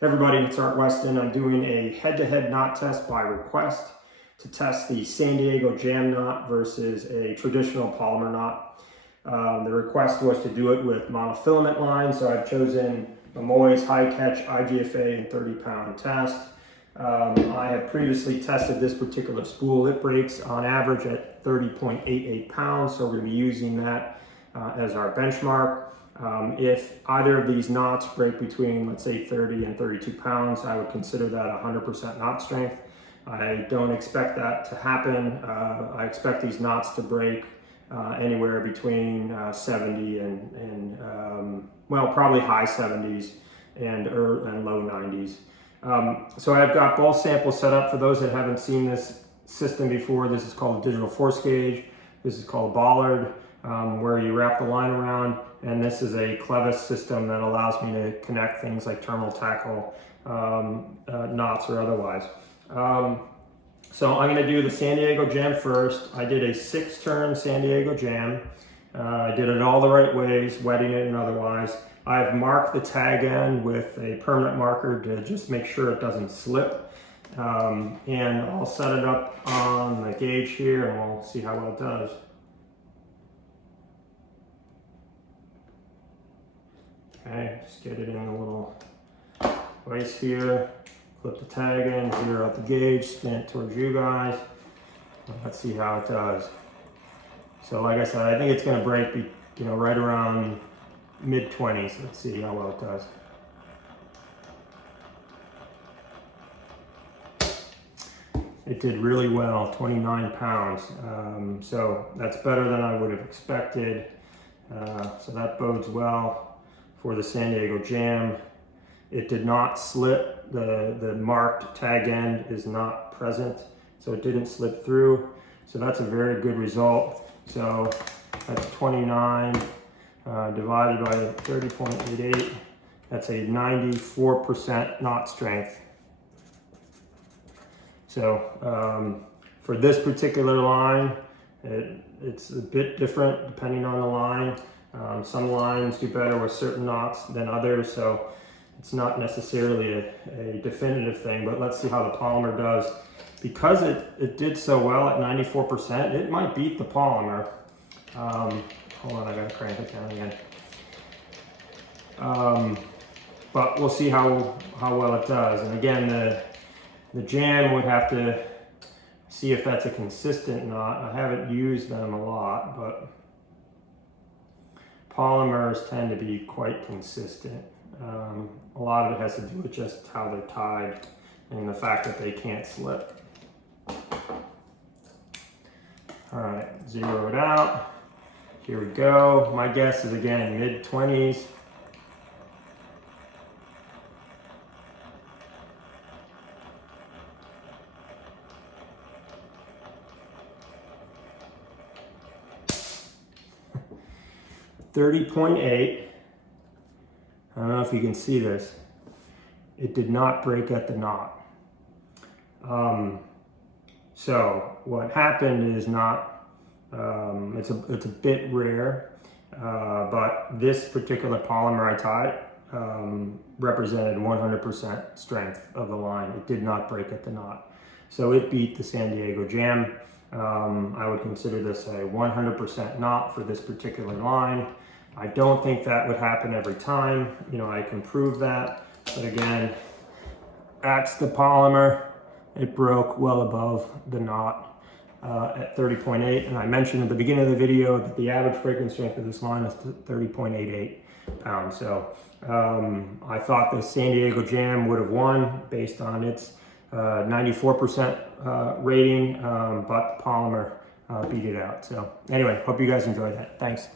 Hey everybody, it's Art Weston. I'm doing a head-to-head knot test by request to test the San Diego jam knot versus a traditional Palomar knot. The request was to do it with monofilament lines, so I've chosen Amoy's high catch IGFA and 30-pound test. I have previously tested this particular spool. It breaks on average at 30.88 pounds, so we're going to be using that as our benchmark. If either of these knots break between, let's say, 30 and 32 pounds, I would consider that 100% knot strength. I don't expect that to happen. I expect these knots to break anywhere between 70 and well, probably high 70s and low 90s. So I've got both samples set up. For those that haven't seen this system before, this is called a digital force gauge. This is called a bollard, where you wrap the line around, and this is a clevis system that allows me to connect things like terminal tackle knots or otherwise. So I'm going to do the San Diego jam first. I did a 6-turn San Diego jam. I did it all the right ways, wetting it and otherwise. I've marked the tag end with a permanent marker to just make sure it doesn't slip. And I'll set it up on the gauge here and we'll see how well it does. Okay, just get it in a little place here, flip the tag in, zero out the gauge, spin it towards you guys. Let's see how it does. So like I said, I think it's going to break, right around mid-20s. Let's see how well it does. It did really well, 29 pounds. So that's better than I would have expected. So that bodes well for the San Diego jam. It did not slip. The marked tag end is not present, so it didn't slip through. So that's a very good result. So that's 29 divided by 30.88. That's a 94% knot strength. So for this particular line, it's a bit different depending on the line. Some lines do better with certain knots than others, so it's not necessarily a definitive thing, but let's see how the Palomar does. Because it did so well at 94%, it might beat the Palomar. Hold on, I gotta crank it down again. But we'll see how well it does. And again, the jam would have to see if that's a consistent knot. I haven't used them a lot, but Polymers tend to be quite consistent. A lot of it has to do with just how they're tied and the fact that they can't slip. All right, zero it out. Here we go. My guess is, again, mid-20s. .8. I don't know if you can see this. It did not break at the knot. So what happened is not, it's a bit rare, but this particular Palomar I tied represented 100% strength of the line. It did not break at the knot. So it beat the San Diego jam. I would consider this a 100% knot for this particular line. I don't think that would happen every time. I can prove that. But again, that's the Palomar. It broke well above the knot at 30.8. And I mentioned at the beginning of the video that the average breaking strength of this line is 30.88 pounds. So I thought the San Diego jam would have won based on its 94% rating, but Palomar beat it out. So anyway, hope you guys enjoyed that. Thanks.